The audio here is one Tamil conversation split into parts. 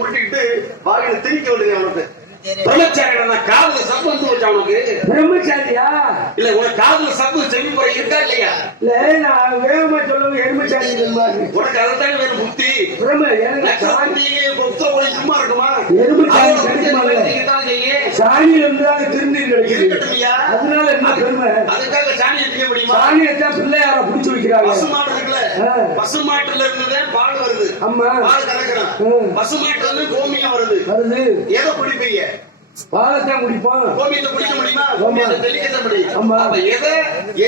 உருட்டிக்கிட்டு வாயில திணிக்க விடுங்க அவனுக்கு. பிரம்மச்சாரியா காதுல சப்பு வந்து வச்சா உனக்கு பிரம்மச்சாரியா இல்ல உனக்கு காதுல சப்பு செவி முறை இருக்கா இல்லையா? இல்ல நான் வேகமா சொல்லுவேன் எருமச்சாரி உனக்கு அதைத்தான் வேணும் புத்தி. சும்மா இருக்குமா? சாணியில இருந்து திருநீர் கிடைக்குது. அதனால என்ன பெருமை? அதுக்காக சாணி எடுக்க முடியுமா? சாணியத்தான் பிள்ளையார புடிச்சு வைக்கிறாங்க. பசுமாட்டு இருக்குல்ல, பசுமாட்டுல இருந்துதான் பால் வருது. ஆமா பால் கலக்கிறோம். பசுமாட்டுல இருந்து கோமியம் வருது. எதை குடிப்பீங்க? பாலத்தான் குடிப்போம். கோமியத்தை குடிக்க முடியுமா? கோமியத்தை தெளிக்க முடியும். அப்ப எதை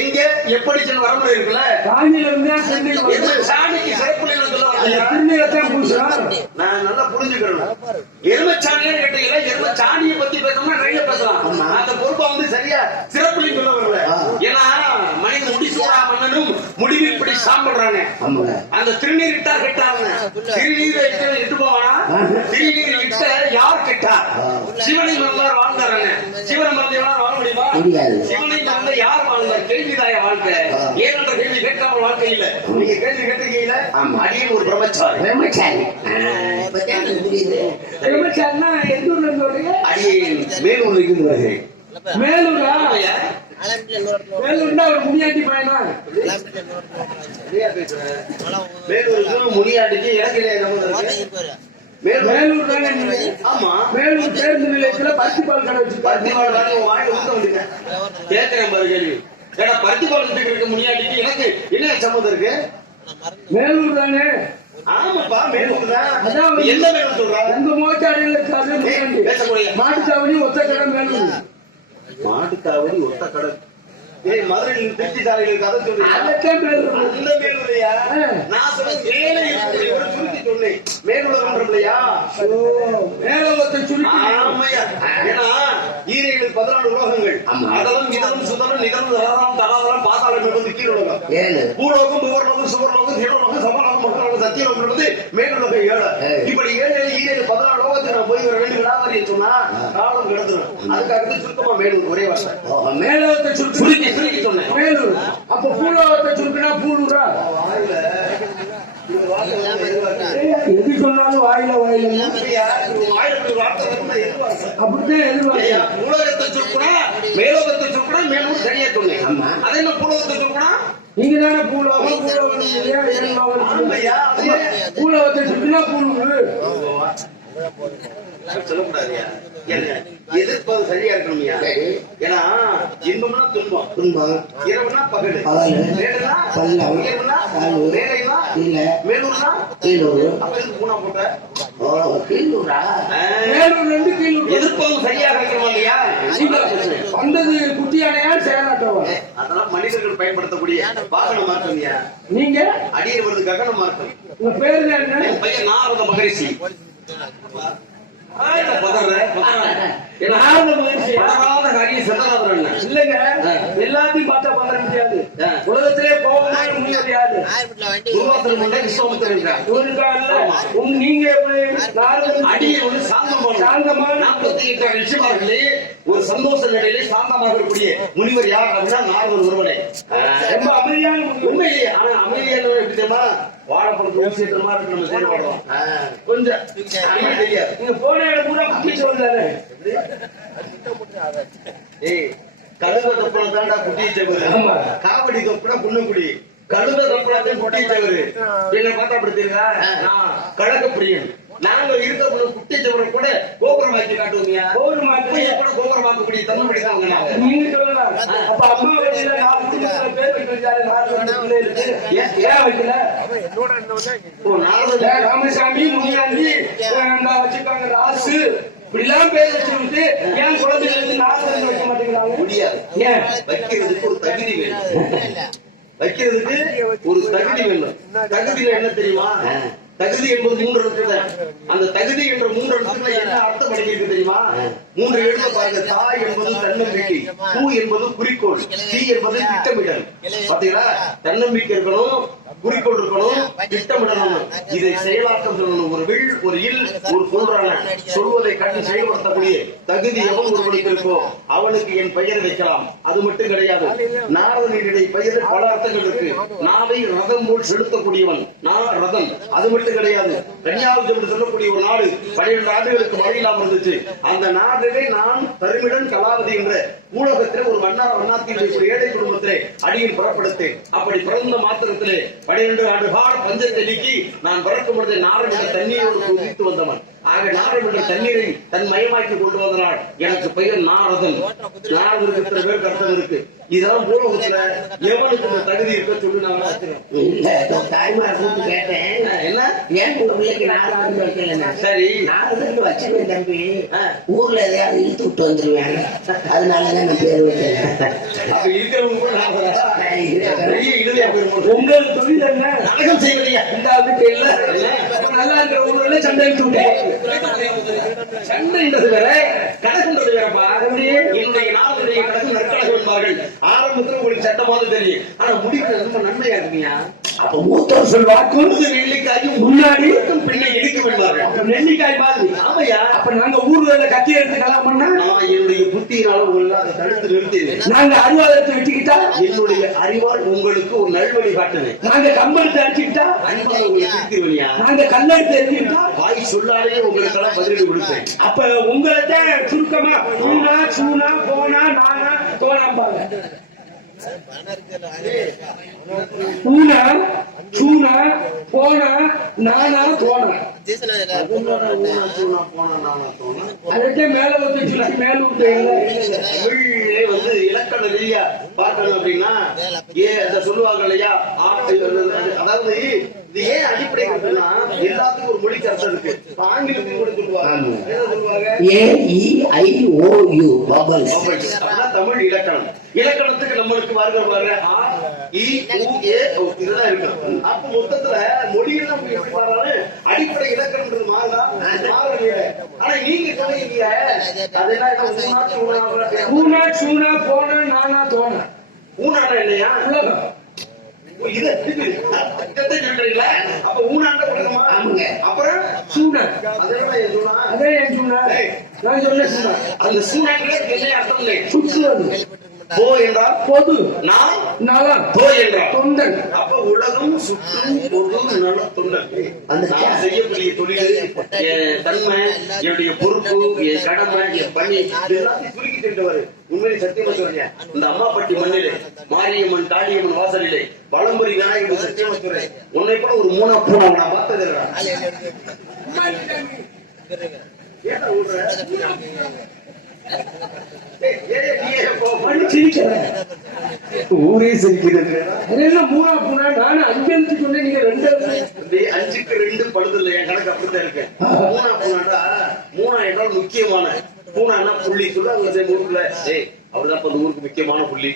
எங்க எப்படி வரமுறை இருக்குல்ல? சாணியில இருந்து சாணிக்கு சிறப்பு திருநீரத்தான் பூசுறோம். நான் நல்லா புரிஞ்சுக்கிறேன். எருமச்சாணியா கேட்டீங்களா? எருமச்சாணியை பத்தி பேசணும்னா நிறைய பேசலாம். அந்த பொறுப்பை வந்து சரியா சிறப்புலையும் சொல்ல வரல. ஏன்னா மனித முடிசூடா மன்னனும் முடிவு இப்படி சாம்பிடுறானே. அந்த திருநீர் இட்டா கெட்டாங்க. திருநீர் இட்டு போவானா? திருநீர் இட்ட யார் கெட்டா? சிவனை மறந்தார் வாழ்ந்தாரானே. சிவனை மறந்தவனா வாழ முடியுமா? சிவனை மறந்த யார் வாழ்ந்தார்? கேள்விதாய வாழ்க்கை. ஏனென்ற கேள்வி கேட்காமல் வாழ்க்கை இல்ல. நீங்க கேள்வி கேட்டிருக்கீங்களா? அடியும் ஒரு பிரம்மச்சாரி. பிரம்மச்சாரி பிரம்மச்சாரினா எந்த ஊர்ல இருந்து வரீங்க? அடியின் மேலூர்ல இருந்து வருகிறேன். மேலூரா? மேலூர்னா ஒரு முனியாண்டி பையனா? மேலூருக்கு முனியாண்டிக்கு இறக்கலையா? மேலூர் தானே? ஆமா மேலூர் பேருந்து நிலையத்துல பருத்திப்பால் கடை வச்சு பருத்திப்பால் வாங்கி வந்துட்டேன். கேட்கிறேன் பாரு கேள்வி. ஏன்னா பருத்திப்பால் இருக்க முனியாண்டிக்கு எனக்கு என்ன சம்மந்தம் இருக்கு? மேலூர் தானே? ஆமாப்பா மேலூர் தான். எந்த மேலூர் சொல்றாங்க? உங்க மோச்சாடியில் மாட்டுச்சாவடி ஒத்த கடை மேலூர். மாட்டுச்சாவடி ஒத்த கடை. மதுரையில் திருச்சி சாலையில் கதை சொல்றேன். அந்த மேலூரையா? நான் சொன்ன மேலே சுருக்கி சொன்னேன். மேலூர் இல்லையா? மேலத்தை சுருக்கி. ஆமையா? ஏன்னா ஈரைகள் 14 உலோகங்கள். அதலும் இதலும் சுதலும் நிகழும் தராதரம் தராதரம் பாசாளம் என்பது கீழ் உலகம். பூலோகம் புவர்லோகம் சுவர்லோகம் திடலோகம் சமலோகம் மக்களோகம் சத்தியலோகம் என்பது மேலுலகம் 7. இப்படி 7 ஈரைகள் 14 லோகத்துக்கு நான் போய் வர வேண்டும் விடாமறிய சொன்னா காலம் கிடந்துடும். அதுக்கு அடுத்து சுருக்கமா மேலூர் ஒரே வார்த்தை. மேலத்தை சுருக்கி சொன்னேன். மேலூர். அப்ப பூலோகத்தை சுருக்கினா பூலூரா? எது சொன்னாலும் வாயில வாயில அப்படித்தான் எதிர்பார்க்க. பூலோகத்தை சுருக்குனா மேலோகத்தை சுருக்குனா மேலூர் சரியா சொன்னேன். அதே என்ன பூலோகத்தை சுருக்குனா? நீங்க தானே பூலோகம் பூலோகத்தை சுருக்கினா பூலூர் சொல்லக்கூடாதியா? எதிர்ப்பது சரியா இருக்கணும்யா. ஏன்னா இன்பம்னா துன்பம், இரவுனா பகல், மேலூர்னா மேலூர்னா அப்ப பூனா போட்ட மேலூர்ல இருந்து கீழூர். எதிர்ப்பது சரியாக இருக்கணும் இல்லையா? வந்தது குட்டியானையா சேராட்டவா? அதெல்லாம் மனிதர்கள் பயன்படுத்தக்கூடிய வாகன மாற்றம்யா. நீங்க அடியே வருது ககன மாற்றம். உங்க பேரு என்ன? பையன் நாரத மகரிஷி. இல்லங்க எல்லாத்தையும் பார்த்தா பதற முடியாது. உலகத்திலே போகவே முடியாது. நீங்க சாந்தமான 48 ரிஷிமார்களே ஒரு சந்தோஷ நிலையிலே சாந்தமாக இருக்கக்கூடிய முனிவர் யார் அப்படின்னா நாரதன் ஒருவனே. ரொம்ப அமைதியான உண்மையிலேயே. ஆனா அமைதியான எப்படி தெரியுமா? வாழைப்பழம் விஷயத்தமா இருக்கு. நம்ம செயல்படுறோம் கொஞ்சம் தெரியாது. நீங்க போன இடம் கூட குட்டி சொல்றாரு. கழுத கப்பல தாண்டா குட்டி செவரு, ஆமா. காவடி கப்பல புண்ணக்குடி, கழுத கப்பலாத்தையும் குட்டி செவரு. என்ன பார்த்தா அப்படி தெரியுதா? கழக பிரியன். நாங்க இருக்க குட்டி செவரை கூட கோபுரம் வாக்கி காட்டுவோம்யா. கோபுரம் வாக்கி கூட கோபுரம் வாக்கக்கூடிய தமிழ் படித்தாங்க நாங்க. நீங்க சொல்லலாம். அப்ப அம்மா வழியில 40 பேர் வைக்கிறாரு, 40 பிள்ளை இருக்கு. ஏன் வைக்கல? ராமசாமி, முனியாண்டி வச்சிருக்காங்க, ராசு, இப்படிலாம் பேர் வச்சுக்கிட்டு ஏன் குழந்தைகளுக்கு நாசம் வைக்க மாட்டேங்கிறாங்க? முடியாது. ஏன்? வைக்கிறதுக்கு ஒரு தகுதி வேணும். வைக்கிறதுக்கு ஒரு தகுதி வேணும். தகுதியில என்ன தெரியுமா? தகுதி என்பது 3 எழுத்து. அந்த தகுதி என்ற 3 எழுத்துக்களை என்ன அர்த்தம் படிக்கிறது தெரியுமா? 3 எழுத்து பாருங்க. தாய் என்பது தன்னம்பிக்கை, பூ என்பது குறிக்கோள், தீ என்பது திட்டமிடல். பாத்தீங்களா? தன்னம்பிக்கை இருக்கணும், குறிக்கோள் இருக்கணும், திட்டமிடணும். இதை செயலாக்கம் சொல்லணும். ஒரு வில், ஒரு இல், ஒரு பொருளான சொல்வதை கண்டு செயல்படுத்தக்கூடிய தகுதி எவன் ஒருவனுக்கு இருக்கோ அவனுக்கு என் பெயர் வைக்கலாம். அது மட்டும் கிடையாது. நாரதனுடைய பெயரில் பல அர்த்தங்கள் இருக்கு. நாவை ரதம் போல் செலுத்தக்கூடியவன் ரதம். அது மட்டும் கிடையாது. கன்னியாகுமரி என்று சொல்லக்கூடிய ஒரு நாடு 12 ஆண்டுகளுக்கு மழை இல்லாமல் இருந்துச்சு. அந்த நாட்டிலே நான் தருமிடன் கலாவதி என்ற ஊடகத்திலே ஒரு வண்ணாத்தியுடைய ஒரு ஏழை குடும்பத்திலே அடியில் புறப்படுத்தேன். அப்படி பிறந்த மாத்திரத்திலே 12 ஆண்டு கால பஞ்சத்தை நீக்கி நான் பிறக்கும் பொழுது நாரமிட தண்ணீரோடு குதித்து வந்தவன். ஆக நாரமிட தண்ணீரை தன் மயமாக்கி கொண்டு வந்தனால் எனக்கு பெயர் நாரதன். நாரதனுக்கு இத்தனை பேருக்கு அர்த்தம் இருக்கு. இதெல்லாம் பூலோகத்துல எவனுக்கு இந்த தகுதி இருக்க சொல்லி நான் தாய்மார் கூப்பிட்டு கேட்டேன், என்ன ஏன் உங்க பிள்ளைக்கு நாரதன் வைக்கல? சரி, நாரதன் வச்சுருவேன் தம்பி, ஊர்ல எதையாவது இழுத்து விட்டு வந்துருவேன், அதனாலதான் நான் பேர் வச்சேன். அப்ப இருக்கிறவங்க கூட பெரிய இடுதியா போயிருக்கோம். உங்களுக்கு தொழில் என்ன? நாடகம் செய்வதையா? இந்த ஆளுக்கு இல்ல. நல்லா இருக்கிற ஊர்ல சண்டை இழுத்து விட்டேன். சண்டைன்றது வேற, கணக்குன்றது வேறப்பா. என்னுடைய நாளுடைய கணக்கு நற்கணக்கு என்பார்கள். ஆரம்பத்துல உங்களுக்கு சட்டமாவது தெரியும், ஆனா முடிவு ரொம்ப நன்மையா இருக்குயா. அப்ப மூத்தோர் சொல்வா, கொழுந்து நெல்லிக்காயும் முன்னாடி பின்ன இடிக்கும் என்பார்கள். நெல்லிக்காய் மாதிரி. ஆமையா, அப்ப நாங்க ஊர்ல கத்தி எடுத்து கல்யாணம் பண்ணா நான் என்னுடைய புத்தியினால உங்களை அதை தடுத்து நிறுத்தினேன். நாங்க அருவாதத்தை வெட்டிக்கிட்டா என்னுடைய அறிவால் உங்களுக்கு ஒரு நல்வழி காட்டுவேன். நாங்க கம்பளத்தை அடிச்சுக்கிட்டா அன்பாக உங்களை திருத்திருவனியா. நாங்க கல்லெடுத்து எரிஞ்சுக்கிட்டா வாய் சொல்லாலே உங்களுக்கு எல்லாம் பதிலடி கொடுப்பேன். அப்ப உங்கள்ட்ட சுருக்கமா ஊனா சூனா போனா நானா தோணாம்பாங்க. ஊனா சூனா போனா நானா தோணா அதே மேல வந்து சுருக்கி மேல தமிழ்லே வந்து இலக்கண ரீதியா பார்க்கணும் அப்படின்னா சொல்லுவாங்க இல்லையா, அதாவது இது ஏன் அடிப்படை இருக்குன்னா எல்லாத்துக்கும் ஒரு மொழி கருத்து இருக்கு. ஆங்கிலத்துக்கு கூட சொல்லுவாங்க, என்ன சொல்லுவாங்க, AEIOU பபல்ஸ். தமிழ் இலக்கணம். இலக்கணத்துக்கு நம்மளுக்கு வருகிற ஆ இ உ ஏ இதுதான் இருக்கு. அப்ப மொத்தத்துல மொழியெல்லாம் எப்படி பாருங்க, அடிப்படை இலக்கணம் மாறா மாறல. ஆனா நீங்க சொன்னீங்க ஊனா சூனா போனா நானா தோணா. ஊனாண்டா இல்லையா உலகம் இதை சொல்றீங்களா? அப்ப ஊனாண்ட கொடுக்கமா? அப்புறம் சூனா அதெல்லாம் என் சூனா, அதே என் சூனா. நான் சொன்ன சூனா அந்த சூனாங்களே என்ன அர்த்தம் இல்லை. சுற்றுவது. போ என்றால் பொது, நான் நலம், போ என்றால் தொண்டன். அப்ப உலகம் சுற்றும் பொது நல தொண்டன். அந்த நான் செய்யக்கூடிய தொழில், என் தன்மை, என்னுடைய பொறுப்பு, என் கடமை, என் பணி எல்லாத்தையும் சுருக்கி சென்றவர். உண்மையை சத்தியமா சொல்றேன், இந்த அம்மாப்பட்டி மண்ணிலே மாரியம்மன் காளியம்மன் வாசலிலே வளம்பரி விநாயகர் சத்தியமா சொல்றேன், உன்னை கூட ஒரு மூணா பூனா நான் பார்த்தது இல்லை. ஊரே சிரிக்கிறது. மூணா பூனா நானும் 5 சொன்னேன், நீங்க 2. 5க்கு 2 பழுது இல்லை. என் கணக்கு அப்படித்தான் இருக்கு. மூணா பூனாடா, மூணா என்றால் முக்கியமான, பூனானா புள்ளி சொல்ல அவங்க ஊருக்குள்ள அவர்தான் அந்த ஊருக்கு முக்கியமான புள்ளி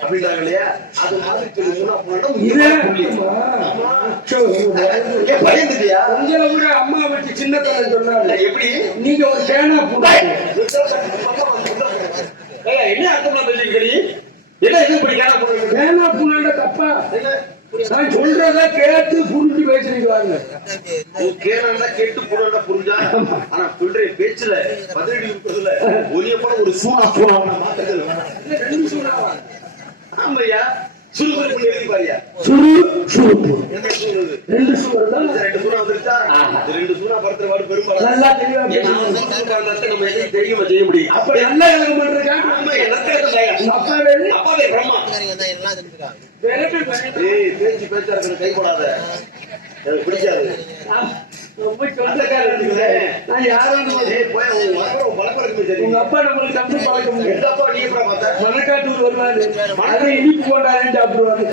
அப்படின்றாங்க இல்லையா, அது மாதிரி சொல்லி மூணா பூனா புள்ளி. பயந்துட்டியா? உங்களை விட அம்மா வச்சு சின்னத்தலை சொன்னாங்க. எப்படி நீங்க ஒரு தேனா பூனா என்ன அர்த்தம் தெரிஞ்சுக்கிறீ? என்ன இது இப்படி கேனா போடுறீங்க? தேனா பூனாண்ட தப்பா? நான் சொல்றத கேட்டு புரிஞ்சு பேசுறீங்களாங்க. கேனா கேட்டு புரிஞ்சா புரிஞ்சா, ஆனா சொல்ற பேச்சுல பதிலடி இருக்கிறதுல ஒரே கூட ஒரு சூனா பூனா மாத்தது. 2 சூனாவா? ஆமையா, சுறுசுறுப்பு எழுதி பாரியா, சுறுசுறுப்பு. வருது. 2 சூ வருதா? இந்த 2 சூனா வந்துருச்சா? இந்த 2 சூனா படுத்துற பாடு பெரும்பாலும் நல்லா தெளிவா ஏன்னா, பேசுங்க. சுத்தக்காரனாத்தான் நம்ம எதையும் தெரியாம செய்ய முடியும். அப்ப நல்ல கலகம் பண்றா ஆமா, எனக்கு இல்லையா? உங்க அப்பா வேறு அப்பாவே பிரம்மா. விரட்டு பண்ணி ஏய், பேச்சா இருக்கிற கைப்படாத. எனக்கு பிடிக்காது. ரொம்ப சொந்தக்காரன் நான் யாரும் ஏய், போய் உன் மகன் பழக்கம் சரி. உங்க அப்பா நம்மளுக்கு தப்பு பழக்கம் இல்லை. எங்க அப்பா நீ எப்படா பார்த்த? மணக்காட்டூர் வருவாரு அதை இனிப்பு கொண்டாருன்னு சாப்பிடுவாரு.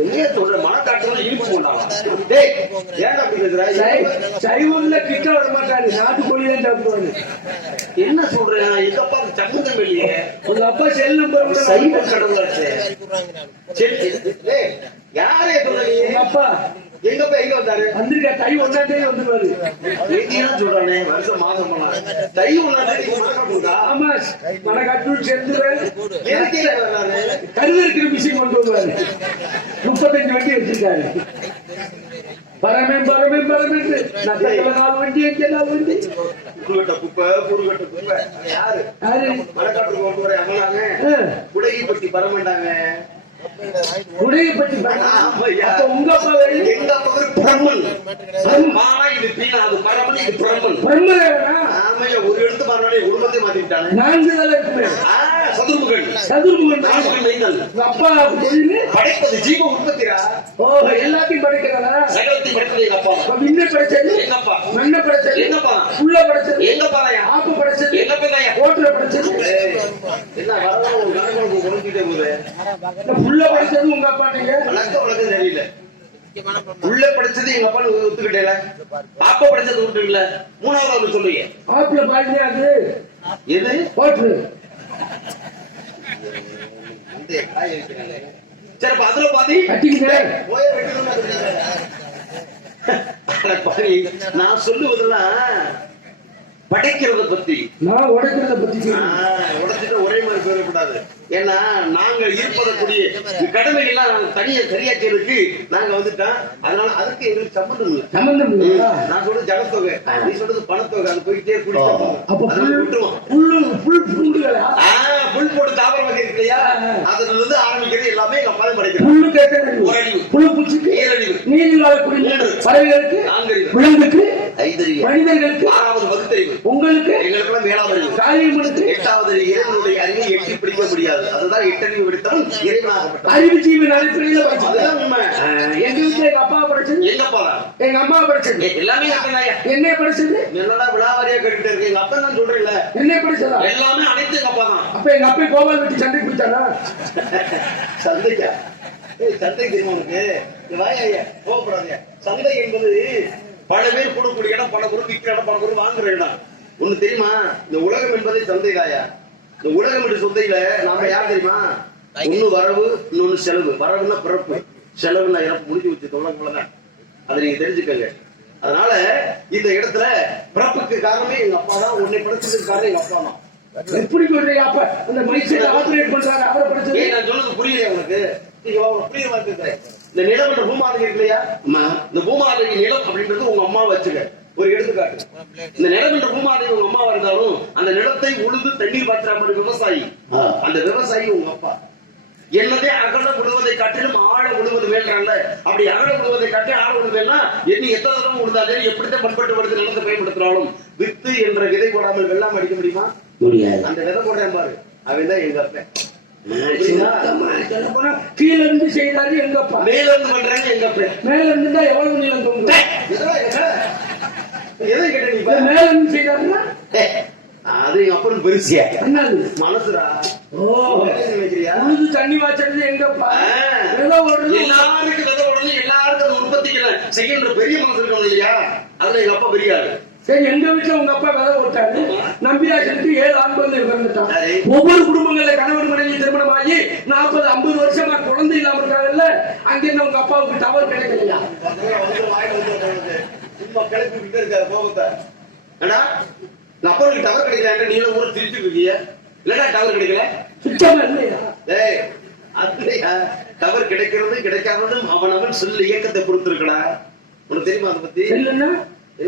என்னைய சொல்ற மனக்காட்டுல இனிப்பு கொண்டாவா? டேய், ஏன்டா அப்படி பேசுற? சைவம்ல கிட்ட வர மாட்டாரு, நாட்டுக்கோழி தான் சாப்பிடுவாரு. என்ன சொல்றேன்? எங்க அப்பா சம்பந்தம் இல்லையே. உங்க அப்பா செல் நம்பர் சைவ கடவுளாச்சு. சரி, டேய், யாரே சொல்ற நீ? உங்க அப்பா எங்க அப்பா எங்க வந்தாரு? வந்திருக்கா தை 1ஆம் தேதி வந்துருவாரு. நீங்க சொல்றானே வருஷம் மாசம் பண்ணலாம். தை ஒண்ணா? ஆமா, மணக்காட்டூர் சேர்ந்துருவாரு. எதுக்கே வர்றாரு? கருதற்கிற மிஷின் கொண்டு வருவாரு. 35 வண்டி வச்சிருக்காரு. பரமேன் பரமேன் பரமேன் நத்தத்துல 4 வண்டி, எங்க 4 வண்டி. குருகட்ட குப்பை, குருகட்ட குப்பை. யாரு? யாரு? மணக்காட்டுக்கு கொண்டு வர அம்மனாங்க. குடகி பட்டி பரமண்டாங்க. உடையப்பட்டி அப்ப உங்க அப்பா வேறு எங்க அப்பா ஒரு பிரம்மன். மானா இது பீனா, அது பரமன், இது பிரம்மன். பிரம்மதேவனா? ஆமையா, ஒரு எழுத்து மாறினாலே குடும்பத்தை மாத்திட்டானே. 4 தலை இருக்குமே. சதுர்முகன். சதுர்முகன். நான்கு மைந்தன். உங்க அப்பா தொழில் படைப்பது ஜீவ உற்பத்திரா. ஓ, எல்லாத்தையும் படைக்கிறதா? சகலத்தையும் படைப்பது எங்க அப்பா. விண்ணை படைச்சது எங்க அப்பா. மண்ணை படைச்சது எங்கப்பா. புல்ல படைச்சது எங்க பாதையா? ஆப்பு படைச்சது எங்க பிள்ளையா? ஓட்டுல படைச்சது. என்ன வரலாம் ஒரு கணக்கு குறைஞ்சிட்டே போகுது. புல்ல படைச்சது உங்க அப்பா. நீங்க வழக்கம் தெரியல. உள்ள படிச்சது எங்க அப்பா ஒத்துக்கிட்டேல. பாப்பா படிச்சது ஒத்துக்கல. 3வது சொல்லுங்க. ஆப்புல பாதியா அது எது? ஓட்டு. சரி, அதுல பாதி கட்டிக்கிட்டேன். நான் சொல்லுவதெல்லாம் படைக்கிறத பத்தி. நான் உடைக்கிறத பத்தி உடைச்சிட்டு ஒரே மாதிரி போயிடக்கூடாது. ஏன்னா நாங்க இருப்பதற்குரிய கடமைகள்லாம் தனியா சரியாக்கிறதுக்கு நாங்க வந்துட்டோம். அதனால அதுக்கு எங்களுக்கு சம்பந்தம் இல்லை. சம்பந்தம் இல்லையா? நான் சொல்றது ஜனத்தொகை, நீ சொல்றது பணத்தொகை. அது போயிட்டே அப்ப விட்டுருவோம். புல் புல்லுகளா? புல் போட்டு தாவர வகை இருக்கு இல்லையா? அதுல இருந்து ஆரம்பிக்கிறது எல்லாமே எங்க அப்பா படிக்கிறோம். புல்லு கேட்கறது, புழு பூச்சிக்கு, ஏரழிவு, நீரில் வாழக்கூடிய பறவைகளுக்கு, நான்கறிவு, விலங்குக்கு, ஐந்தறிவு, மனிதர்களுக்கு, 6வது வகுத்தறிவு, உங்களுக்கு, எங்களுக்கெல்லாம் 7வது அறிவு, காளியம்மனுக்கு, 8வது இறைவனுடைய அறிவை எட்டி பிடிக்க முடியாது. அதுதான் 8 விடுத்தவன் இறைவனாகப்பட்டான். அறிவு ஜீவன் அடிப்படையில் படிச்சது. அதுதான் உண்மை. எங்க வீட்டுல எங்க அப்பா படிச்சது, எங்க அப்பா தான். எங்க அம்மா படிச்சது, எல்லாமே அப்பனாயா. என்ன படிச்சது? என்னடா விழாவாரியா கேட்டுட்டு இருக்கு. எங்க அப்பா தான் சொல்றீங்களா? என்ன படிச்சதா? எல்லாமே அனைத்து எங்க அப்பா தான். அப்ப எங்க அப்பா கோபால் வெட்டி சண்டை பிடிச்சானா? சந்தைக்கா? சந்தை தெரியுமா உனக்கு? வாயா, போகக்கூடாது. சந்தை என்பது பல பேர் கூடக்கூடிய இடம், பல பொருள் விற்கிற இடம், பல பொருள் வாங்குற இடம். ஒண்ணு தெரியுமா? இந்த உலகம் என்பதே சந்தை தாயா. இந்த உலகம் என்ற சொந்தையில நாம யார் தெரியுமா? ஒண்ணு வரவு, இன்னொன்னு செலவு. வரவுன்னா பிறப்பு, செலவுன்னா இறப்பு. முடிஞ்சு வச்சு தொழில்தான். அதை நீங்க தெரிஞ்சுக்கங்க. அதனால இந்த இடத்துல பிறப்புக்கு காரணமே எங்க அப்பா தான். உன்னை படிச்சதுக்கு காரணம் எங்க அப்பா தான். எப்படி சொல்றீங்க? அப்ப அந்த மைசெட் ஆபரேட் பண்றாங்க, அவரை படிச்சது. நான் சொல்றது புரியலையா உனக்கு? புரியுற மாதிரி பேசுறேன். இந்த நிலம் என்ற பூமாதம் இருக்கு இல்லையா? இந்த பூமாதம் நிலம் அப்படின்றது உங்க அம்மா வச்சுக்க. ஒரு எடுத்துக்காட்டு. இந்த நிலம் என்ற பூமாதம் உங்க அம்மா இருந்தாலும் அந்த நிலத்தை உழுது தண்ணீர் பாய்ச்சாம விவசாயி. அந்த விவசாயி உங்க அப்பா. என்னதே அகல விடுவதை காட்டிலும் ஆழ விடுவது வேண்டாம்ல. அப்படி அகல விடுவதை காட்டி ஆழ விடுவேன்னா எத்தனை தடவை விடுதாலே எப்படித்தான் பண்பட்டு வருது நிலத்தை பயன்படுத்தினாலும் வித்து என்ற விதை போடாமல் வெள்ளாம அடிக்க முடியுமா? முடியாது. அந்த விதை போடுறேன் பாரு, அவன் தான் எங்க அப்பா. கீழ இருந்து செய்யறாரு எங்க அப்பா, மேல இருந்து பண்றாங்க எங்க அப்பா. மேல இருந்து தான் எவ்வளவு நீளம் தொங்கும்? எதை கேட்ட நீ? மேல இருந்து செய்யறாருன்னா அது எங்க அப்பனுக்கு பெருசியா என்னது மனசுரா. தண்ணி வாச்சது எங்கப்பா. எல்லாருக்கும் விதை உடனே எல்லாருக்கும் உற்பத்திகளை செய்கின்ற பெரிய மனசு இருக்கணும் இல்லையா? அதுல எங்க அப்பா பெரிய ஆளு. சரி, எங்க வீட்டுல உங்க அப்பா விதை போட்டாரு. நம்பிராஜனுக்கு 7 ஆண் குழந்தை பிறந்துட்டான். ஒவ்வொரு குடும்பங்கள்ல கணவன் மனைவி திருமணமாகி 40-50 வருஷமா குழந்தை இல்லாம இருக்காங்கல்ல, அங்க இருந்து உங்க அப்பாவுக்கு டவர் கிடைக்கலையா? சும்மா கிளப்பிக்கிட்டே இருக்காரு கோபத்தை. ஏடா அப்பனுக்கு டவர் கிடைக்கல, நீல ஊர் திருச்சிட்டு இருக்கீங்க. இல்லடா டவர் கிடைக்கல சுத்தமா இல்லையா? அதுலயா டவர் கிடைக்கிறது கிடைக்காமலும் அவன் செல் இயக்கத்தை பொறுத்து இருக்கடா. உனக்கு தெரியுமா அதை பத்தி? இல்லன்னா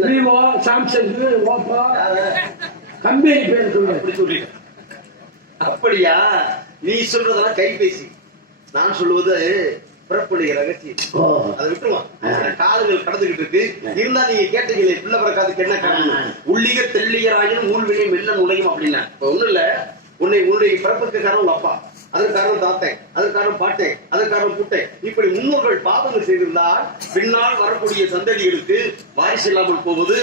விவோ, சாம்சங், ஓப்போ கம்பெனி பேர் சொல்லு. அப்படி சொல்லி அப்படியா? நீ சொல்றதெல்லாம் கைபேசி. நான் சொல்லுவது பிறப்புடைய ரகசியம். ஓ. அதை விட்டுருவான். காலங்கள் கடந்துகிட்டு இருக்கு. இருந்தா நீங்க கேட்டீங்களே பிள்ளை பிறக்காதுக்கு என்ன காரணம்? உள்ளிக தெள்ளியராயினும் ஊழ்வினை மெல்ல நுழையும் அப்படின்னா ஒண்ணும் இல்ல. உன்னுடைய பிறப்புக்கு காரணம் உங்க அப்பா, அதற்கு காரணம் தாத்தன், அதற்கு காரணம் பாட்டேன், அதற்கு காரணம் பூட்டேன். இப்படி முன்னோர்கள் பாவங்கள் செய்திருந்தால் பின்னால் வரக்கூடிய சந்ததிகளுக்கு வாரிசு இல்லாமல் போவது.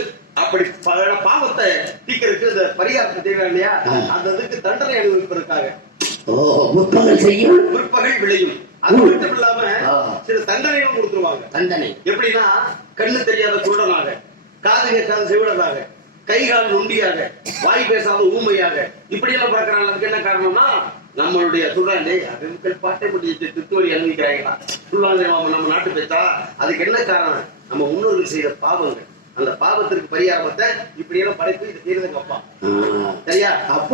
அப்படி பல பாவத்தை தீக்கிறதுக்கு இந்த பரிகாரத்தை தேவை இல்லையா? அந்த இதுக்கு தண்டனை அனுபவிப்பதற்காக முற்பகல் செய்யும் முற்பகல் விளையும். அது மட்டும் இல்லாம சில தண்டனைகளும் கொடுத்துருவாங்க. தண்டனை எப்படின்னா கண்ணு தெரியாத குருடனாக, காது கேட்காத செவிடனாக, கை கால் நொண்டியாக, வாய் பேசாத ஊமையாக இப்படி எல்லாம் பார்க்கறாங்க. அதுக்கு என்ன காரணம்னா நம்மளுடைய சொல்றாங்க அறிவுகள் பாட்டை முடிச்சு திருத்தோரி அனுபவிக்கிறாங்களா சொல்லுவாங்க நம்ம நாட்டு பேச்சா. அதுக்கு என்ன காரணம்? நம்ம முன்னோர்கள் செய்த பாவங்கள். அந்த பாவத்திற்கு பரிகாரத்தை இப்படி எல்லாம் படைப்பு இது செய்யறதுங்க அப்பா. சரியா? அப்ப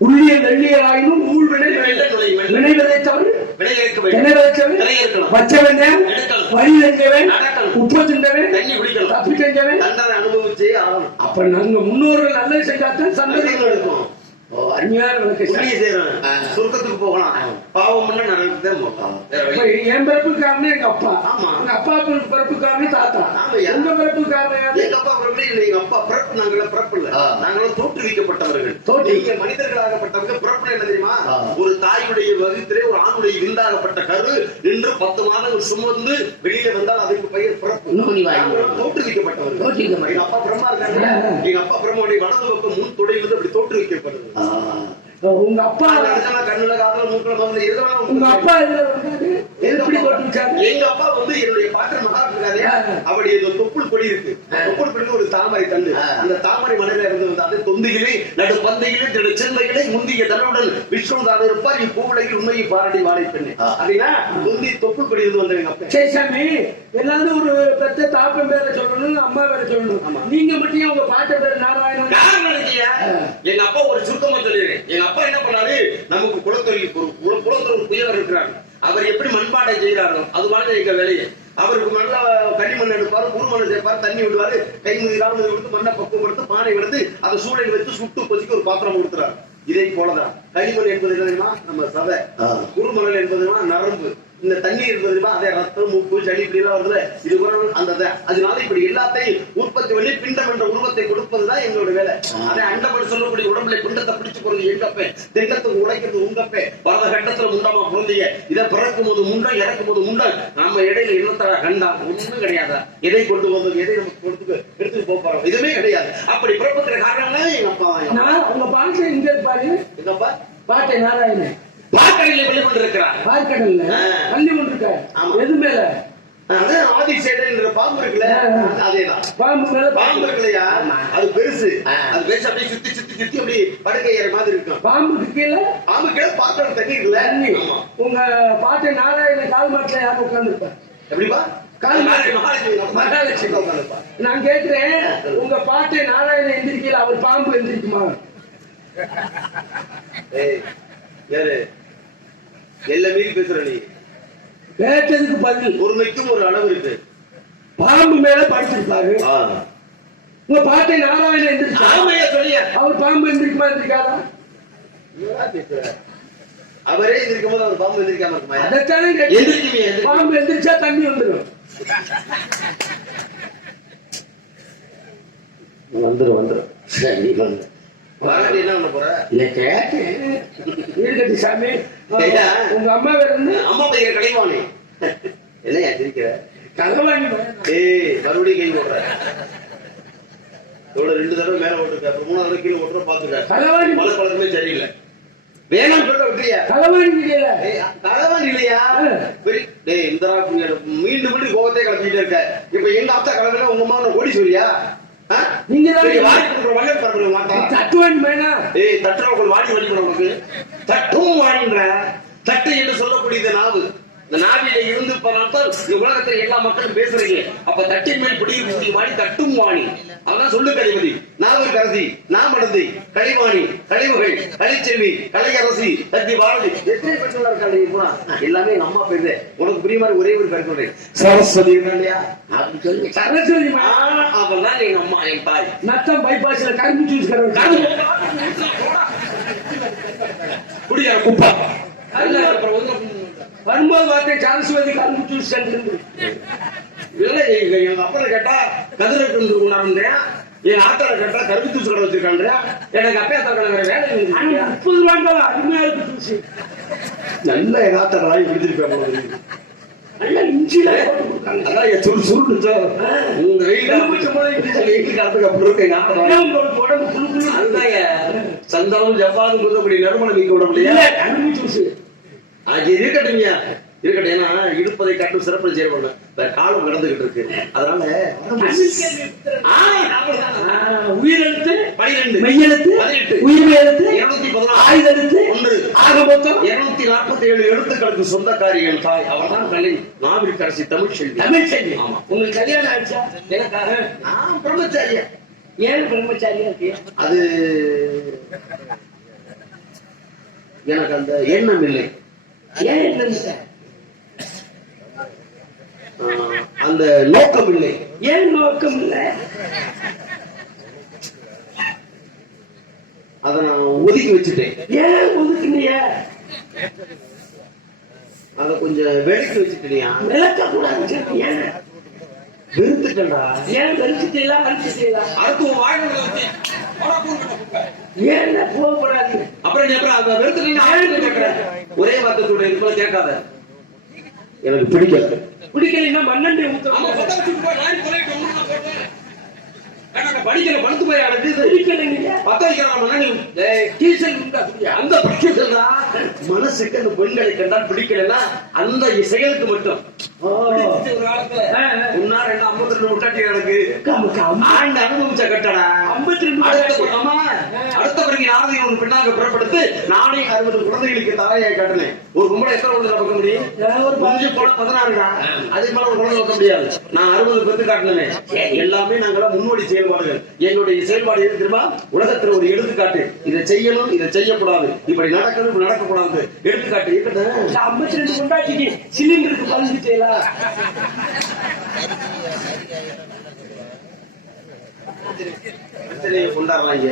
உள்ளிய வெள்ளியராயினும் ஊழ்வினை வினை விதைத்தவன் வச்சவன் வழி செஞ்சவன் உப்பு தின்றவன் தப்பி செஞ்சவன் தண்டனை அனுபவிச்சே ஆகணும். அப்ப நாங்க முன்னோர்கள் நல்லது செஞ்சாத்தான் சந்ததிகள் இருக்கும். சுருக்கத்துக்கு போகலாம். பாவம் என் பிறப்பு காரணம் எங்க அப்பா, எங்க அப்பா பிறப்பு காரணம் தாத்தா, எங்க பிறப்பு காரணம் எங்க அப்பா பிறப்பு இல்லை. எங்க அப்பா பிறப்பு நாங்களும் பிறப்பு இல்ல, நாங்களும் தோற்றுவிக்கப்பட்டவர்கள். நீங்க மனிதர்களாகப்பட்டவங்க பிறப்பு என்ன தெரியுமா? ஒரு தாயுடைய வகுத்திலே ஒரு ஆணுடைய விந்தாகப்பட்ட கரு நின்று 10 மாதங்கள் சுமந்து வெளியில வந்தால் அதுக்கு பெயர் பிறப்பு. தோற்றுவிக்கப்பட்டவர்கள். எங்க அப்பா பிரம்மா இருக்காங்க. எங்க அப்பா பிரம்மாவுடைய வலது பக்கம் முன் தொடையிலிருந்து அப்படி தோற்றுவிக்கப்படுது. உங்க அப்பா கண்ணுல காதல மூக்கல வந்து எதெல்லாம் உங்க அப்பா எப்படி தோற்றுவிச்சாங்க? எங்க அப்பா வந்து என்னுடைய பாட்டன் மகா இருக்காரு. அப்படி தொப்புள் கொடி இருக்கு. தொப்புள் கொடி ஒரு தாமரை தண்டு. அந்த தாமரை மலையில இருந்து வந்தாது தொந்திகளே நடு பந்தைகளே செந்தைகளை முந்திய தன்னுடன் விஷ்ணுதாக இருப்பார். இப்பூவுலகில் உண்மையை பாராட்டி வாழை பெண்ணு அப்படின்னா முந்தி தொப்புள் கொடி இருந்து வந்த எங்க அப்பா. சரி சாமி, எல்லாரும் ஒரு பெத்த தாப்பன் பேரை சொல்லணும், அம்மா பேரை சொல்லணும். நீங்க மட்டும் உங்க பாட்ட பேர் நாராயணன். எங்க அப்பா ஒரு சுருக்கமா சொல்லிடுறேன். எங்க அப்பா என்ன பண்ணாரு? நமக்கு குலத்தொழில் குலத்தொழில் புயவர் இருக்கிறார். அவர் எப்படி மண்பாட்டை செய்கிறாரோ அது மாதிரி எங்க வேலையை. அவருக்கு நல்லா களிமண் எடுப்பாரு, குருமண் சேர்ப்பாரு, தண்ணி விடுவாரு, கை முதிராம விடுத்து மண்ணை பக்குவப்படுத்து பானை விடுத்து அதை சூழல் வைத்து சுட்டு கொதிக்க ஒரு பாத்திரம் கொடுத்துறாரு. இதே போலதான் களிமண் என்பது என்னதுமா நம்ம சதை, குருமணல் என்பதுமா நரம்பு, இந்த தண்ணி என்பதுமா அதே ரத்தம் உப்பு சளி இப்படி எல்லாம் வருதுல இது அந்த அதனால இப்படி எல்லாத்தையும் உற்பத்தி பண்ணி பிண்டம் என்ற உருவத்தை கொடுப்பதுதான் எங்களோட வேலை. அதை அண்டப்படி சொல்லக்கூடிய உடம்புல பிண்டத்தை பிடிச்சு போறது எங்கப்பே, திண்டத்துக்கு உடைக்கிறது உங்கப்பே. பல கட்டத்துல முண்டமா பிறந்தீங்க. இதை பிறக்கும் போது முண்டம், இறக்கும் போது முண்டம். நம்ம இடையில என்னத்தர கண்டா ஒண்ணும் கிடையாது. எதை கொண்டு வந்தது, எதை நமக்கு எடுத்துட்டு போறோம் இதுவுமே கிடையாது. அப்படி பிறப்புக்கிற காரணம்னா எங்க அப்பா. உங்க பாட்டு எங்க இருப்பாரு? எங்கப்பா பாட்டை நாராயணன் பார்க்கடல பள்ளி கொண்டிருக்கிறார். பார்க்கடல்ல பள்ளி கொண்டிருக்காரு. எது மேல? ஆதிசேடன் பாம்பு இருக்குல்ல, அதேதான் பாம்பு மேல. பாம்பு இருக்குல்லையா, அது பெருசு. அது பெருசு அப்படியே சுத்தி சுத்தி சுத்தி அப்படி படுக்கை ஏற மாதிரி இருக்கும். பாம்புக்கு கீழே பாத்திரம் தண்ணி இருக்குல்ல. உங்க பாட்டை நாராயணன் கால் மாட்டில யாரும் உட்கார்ந்துருப்பா? எப்படிப்பா? நான் கேட்கிறேன், உங்க பாட்டை நாராயணன் எந்திரிக்கல, அவர் பாம்பு எந்திரிக்குமா? யாரு எல்லாம் மீறி பேசுற நீ? கேட்டதுக்கு பதில். பொறுமைக்கும் ஒரு அளவு இருக்கு. பாம்பு மேல படிச்சிருப்பாரு. உங்க பாட்டை நாராயணன் எந்திரிச்சா அவர் பாம்பு எந்திரிக்குமா எந்திரிக்காதா? அவரே எந்திரிக்கும் போது அவர் பாம்பு எந்திரிக்காம இருக்குமா? அதைத்தானே பாம்பு எந்திரிச்சா தண்ணி வந்துடும். வந்துடும். சரி வந்து என்ன பண்ண போற? இருக்கட்டும் சாமி. உங்க அம்மா வேற அம்மா பையன் கலைவாணி. என்னையா சிரிக்கிற? கலைவாணி மறுபடியும் கை போடுற. 2 தடவை மேல ஓட்டுருக்க, அப்புறம் 3 தடவை கீழே ஓட்டுற பாத்துக்க. கலைவாணி மலை பழக்கமே சரியில்லை. வேணாம் சொல்ற விட்டுறியா? கலைவாணி இல்லையா? கலைவாணி இல்லையா? இந்த மீண்டும் மீண்டும் கோபத்தை கிளப்பிட்டு இருக்க. இப்ப எங்க அத்தா கலந்துல உங்க அம்மா ஓடி சொல்லியா? நீங்க தட்டுவாணி வாடி வலிக்கிற உனக்கு தட்டும் வாடின்ற தட்டு என்று சொல்லக்கூடியது நாவு. இந்த நாவில இருந்து உலகத்தில் எல்லா மக்களும் பேசுறீங்க. அப்ப தட்டின் மேல் பிடிக்கக்கூடிய வாணி தட்டும் வாணி. அதான் சொல்லு கலிமதி, நாவூர் கரசி, நாமடந்தை, கலிவாணி, கலிமகள், கலிச்செல்வி, கலையரசி, தத்தி பாரதி. எத்தனை பெற்றோர் இருக்காங்க? எல்லாமே எங்க அம்மா பேரு. உனக்கு புரிய மாதிரி ஒரே ஒரு பேர் சொல்றேன், சரஸ்வதி. இல்லையா? அப்படி சொல்லி சரஸ்வதி. அப்பதான் எங்க அம்மா என் தாய். நத்தம் பைபாஸ்ல கரும்பு ஜூஸ் குடியா குப்பா. வரும்போது போகும்போது பார்த்தேன் சரஸ்வதி கரும்பு ஜூஸ் சென்று இல்லை எங்க அப்பா கேட்டா கதிரக்கு கொண்டாடுறேன், என் ஆத்தால கேட்டா கரும்பு ஜூஸ் கடை வச்சிருக்கான்றேன். எனக்கு அப்பா தரக்கிற வேற வேலை 30 ரூபாய் அருமையா இருக்கு ஜூஸ். நல்ல எங்க ஆத்தால வாங்கி குடிச்சிருப்பேன். நல்லா இஞ்சில போட்டு கொடுத்தாங்க. அதான் சுரு சுருட்டு உங்க வெயிட் காலத்துக்கு அப்படி இருக்கு எங்க ஆத்தால உடம்பு குழு குழு. அதுதான் சந்தானம் ஜப்பான் குதிரப்படி நறுமணம் நீங்க விடலையா கரும்பு ஜூஸ் அது இருக்கட்டும்யா இருக்கட்டும். ஏன்னா இடுப்பதை காட்டும் சிறப்பு செய்யப்படணும். காலம் கடந்துகிட்டு இருக்கு. அதனால உயிரெழுத்து 12 மெய்யெழுத்து 18 உயிர் எழுத்து 216 ஆயுதெழுத்து 1 ஆக மொத்தம் 247 எழுத்துக்களுக்கு சொந்தக்காரிகள் தாய். அவர்தான் கலை நாவிற்கரசி தமிழ் செல்வி. தமிழ் செல்வி. ஆமா. உங்களுக்கு கல்யாணம் ஆச்சா? எனக்காக நான் பிரம்மச்சாரியா. ஏன் பிரம்மச்சாரியா இருக்கு? அது எனக்கு அந்த எண்ணம் இல்லை. ஏன் என்ன அந்த நோக்கம் இல்லை. ஏன் நோக்கம் இல்ல? அதை நான் ஒதுக்கி வச்சுட்டேன். ஏன் ஒதுக்குனிய? அதை கொஞ்சம் விலக்கி வச்சுட்டியா? விளக்க கூடாது. ஏன் வெறுத்துட்டா? ஏன் வெறுத்துட்டீங்களா? வெறுத்துட்டீங்களா? அடுத்து வாழ்க்கை ஏன் போகக்கூடாது? அப்புறம் நீ அப்புறம் அதை வெறுத்துட்டீங்க. ஒரே வார்த்தை இதுக்குள்ள கேட்காத. எனக்கு பிடிக்கல. பிடிக்கலைன்னா மண்ணண்டை ஊத்த படிக்கல பழுத்து போய் அடைஞ்சு பிடிக்கலைங்க. பத்த அந்த பட்சத்துல மனசுக்கு அந்த பெண்களை கண்டால் பிடிக்கலன்னா அந்த செயலுக்கு மட்டும் அனுபவிச்ச கட்டடா 52 அடுத்த பிறகு யாரையும் ஒரு பெண்ணாக புறப்படுத்து நானே 60 குழந்தைகளுக்கு தாரையை காட்டினேன். ஒரு கும்பல எத்தனை குழந்தை பார்க்க முடியும்? ஒரு போல 16 அதே மாதிரி ஒரு குழந்தை பார்க்க முடியாது. நான் 60 பேருக்கு காட்டினேன். எல்லாமே நாங்களாம் முன்னோடி செயல்பாடுகள். எங்களுடைய செயல்பாடு எது தெரியுமா? உலகத்துல ஒரு எடுத்துக்காட்டு. இதை செய்யணும், இதை செய்யக்கூடாது, இப்படி நடக்கணும், இப்படி நடக்கக்கூடாது எடுத்துக்காட்டு. 52 கொண்டாட்டிக்கு சிலிண்டருக்கு பழுந்துட்டேலா? கொண்டாடுறாங்க.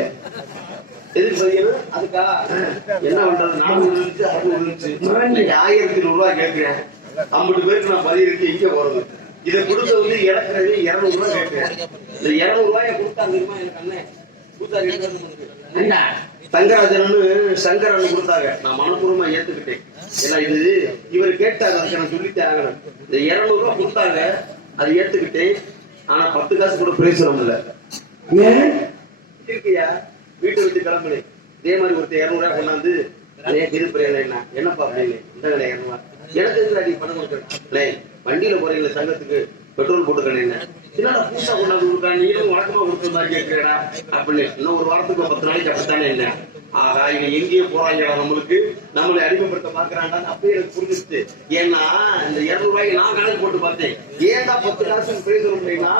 எதுக்கு பதியணும்? அதுக்கா என்ன பண்றது? 400 இருந்துச்சு, 600 இருந்துச்சு, 1100 ரூபாய் கேட்கிறேன். 50 பேருக்கு நான் பதியிருக்கு. எங்க போறது? இதை கொடுத்த வந்து இறக்குறது 200 ரூபாய் கேட்கிறேன். இந்த 200 ரூபாயை கொடுத்தாங்க எனக்கு அண்ணன் தங்கராஜன் சங்கரன் கொடுத்தாங்க. நான் மனப்பூர்வமா ஏத்துக்கிட்டேன். ஏன்னா இது இவர் கேட்டாரு, அதுக்கு நான் சொல்லித்தே ஆகணும். இந்த 200 ரூபாய் கொடுத்தாங்க, அதை ஏத்துக்கிட்டேன். ஆனா 10 காசு கூட பிரயோஜனம் இல்ல. ஏன் இருக்கியா? வீட்டை விட்டு கிளம்புனேன். இதே மாதிரி ஒருத்தர் 200 ரூபாய் கொண்டாந்து என்னப்பா அப்படின்னு இந்த 200 ரூபாய் எனக்கு எதிராடி பணம் கொடுக்குறேன். வண்டியில போறீங்களா சங்கத்துக்கு பெட்ரோல் போட்டுக்கிறேன். என்னடா பூசா கொண்டாந்து கொடுக்கா? நீங்களும் வழக்கமா கொடுத்துருந்தா கேட்கிறேடா அப்படின்னு. இன்னும் ஒரு வாரத்துக்கு 10 நாளைக்கு அப்படித்தானே என்ன? ஆகா இவங்க எங்கேயோ போறாங்கடா, நம்மளை அடிமைப்படுத்த பாக்குறாங்க. அப்பயே எனக்கு புரிஞ்சிருச்சு. ஏன்னா இந்த 200 ரூபாய்க்கு நான் கணக்கு போட்டு பார்த்தேன். ஏன்டா 10 காசு பேசணும் அப்படின்னா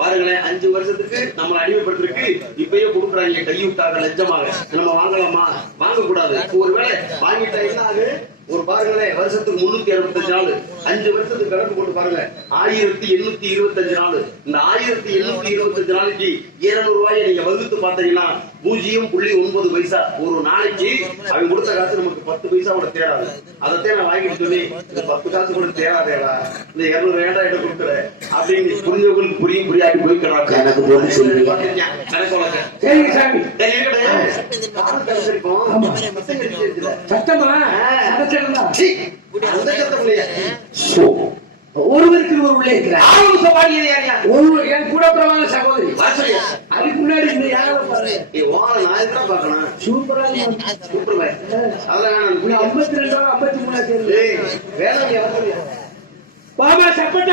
பாருங்களேன், 5 வருஷத்துக்கு நம்மளை அடிமைப்படுத்திருக்கு. இப்பயே கொடுக்குறாங்க கையூட்டாக லஞ்சமாக. நம்ம வாங்கலாமா? வாங்கக்கூடாது. ஒருவேளை வாங்கிட்டா என்ன ஆகு? ஒரு பாருங்களேன், வருஷத்துக்கு 365 நாள், 5 வருஷத்துக்கு கணக்கு போட்டு பாருங்க, 1825 நாள். இந்த 1825 நாளைக்கு 200 ரூபாயை நீங்க வகுத்து பாத்தீங்கன்னா 0.9 பைசா ஒரு நாளைக்கு. அவங்க கொடுத்த காசு நமக்கு 10 பைசா கூட தேராது. அதைத்தான் நான் வாங்கிட்டு சொல்லி இந்த 10 காசு கூட தேராதேடா, இந்த 200 வேண்டாம் இடம் கொடுக்குற அப்படின்னு புரிஞ்சவங்களுக்கு புரியும், புரியாடி போய்க்கிறாங்க. எனக்கு போட்டு சொல்லி கணக்கு வழங்க சட்டமா ஒருவருக்கு ஒரு உள்ளே இருக்கிறார். என் கூட பிரமான சகோதரி அதுக்கு முன்னாடி இந்த யாரை பாருங்க. சூப்பரா சூப்பர். 52 53 வேலை பாபா சப்பட்ட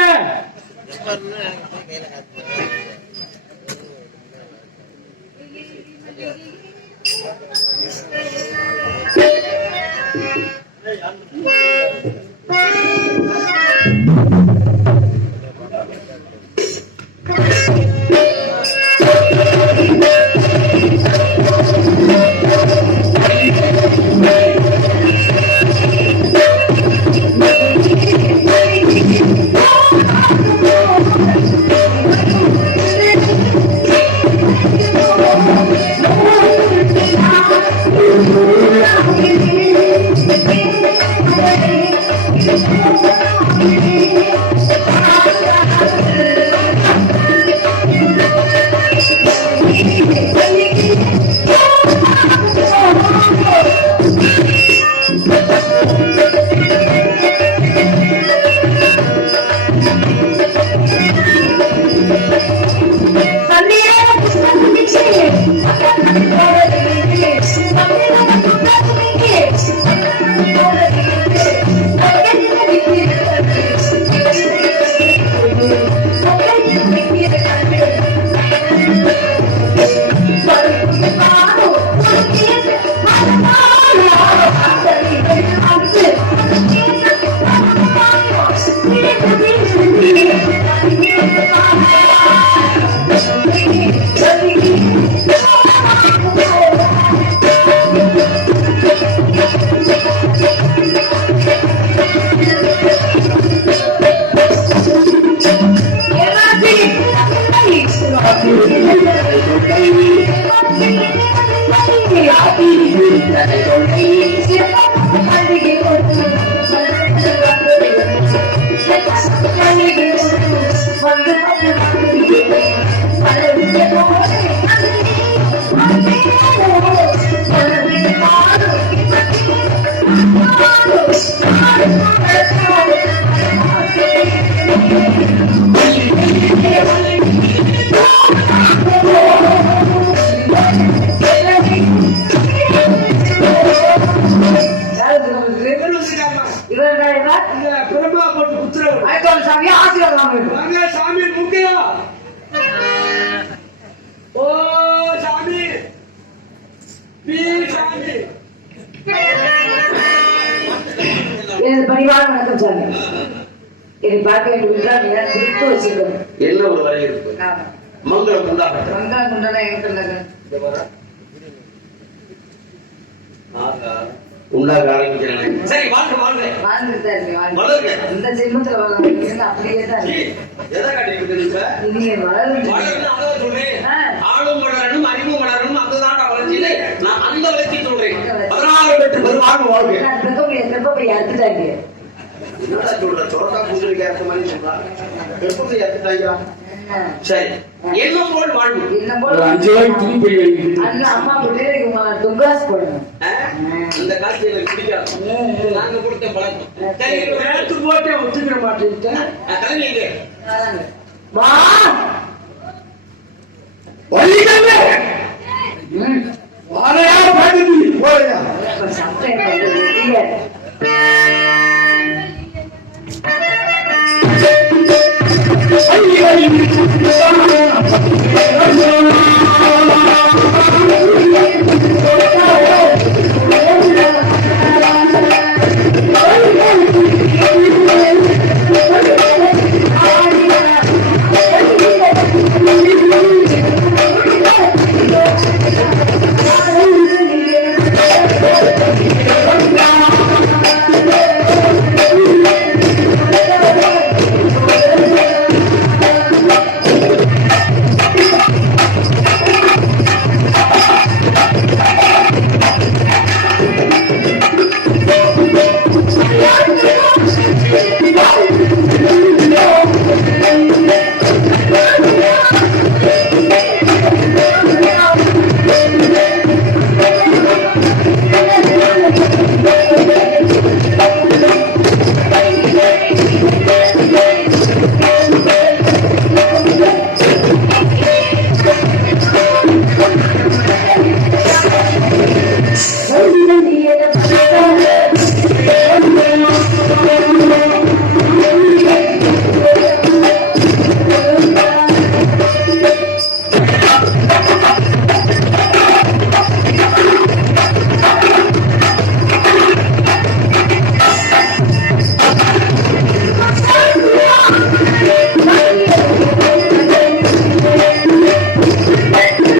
Thank you. இந்த பிரபா போட்டு குத்துறவங்க வாங்க சாமி முக்கியம். ஓ சாமி பி சாமி எனது பணிவான வணக்கம் சாமி. என்னை பார்க்க வேண்டும் குறித்து வச்சிருக்கேன். என்ன ஒரு வரை இருக்கு மங்களம் உண்டாகட்டும். வங்காளம் கொண்டாட எங்க உண்டாக ஆரம்பிக்கிறேன். சரி வாழ்க வாழ்க வாழ்ந்துட்டு தான் இருக்கேன். வளருங்க. இந்த ஜென்மத்துல வளர்ந்து அப்படியே தான் சீ, இருக்கு. எதை காட்டிட்டு இருக்க? நீங்க வளர்ந்து வளரணும் அதான் சொல்றேன். ஆளும் வளரணும் அறிவும் வளரணும் அதுதான் வளர்ச்சியில நான் அந்த வளர்ச்சி சொல்றேன். 16 பெற்று பெருவாழ்வு வாழ்க. பெப்பை அறுத்துட்டாங்க. என்னடா சொல்ற சொரக்கா பூசணிக்காய் அறுத்த மாதிரி சொல்றாங்க. எப்படி அறுத்துட்டாங்க? சரி என்ன போல் வாழ்வு. என்ன போல 5 ரூபாய்க்கு துணி போய் வைக்குது. அண்ணா அம்மா போட்டு துக்காஸ் போடணும். இந்த காட்சி எனக்கு பிடிக்காது. நாங்க கொடுத்த பழக்கம். சரி நேத்து போட்டே ஒத்துக்கிற மாட்டேன். தலைமைங்க வா வலிக்கவே வாரையா பாக்குது போறியா சத்தம்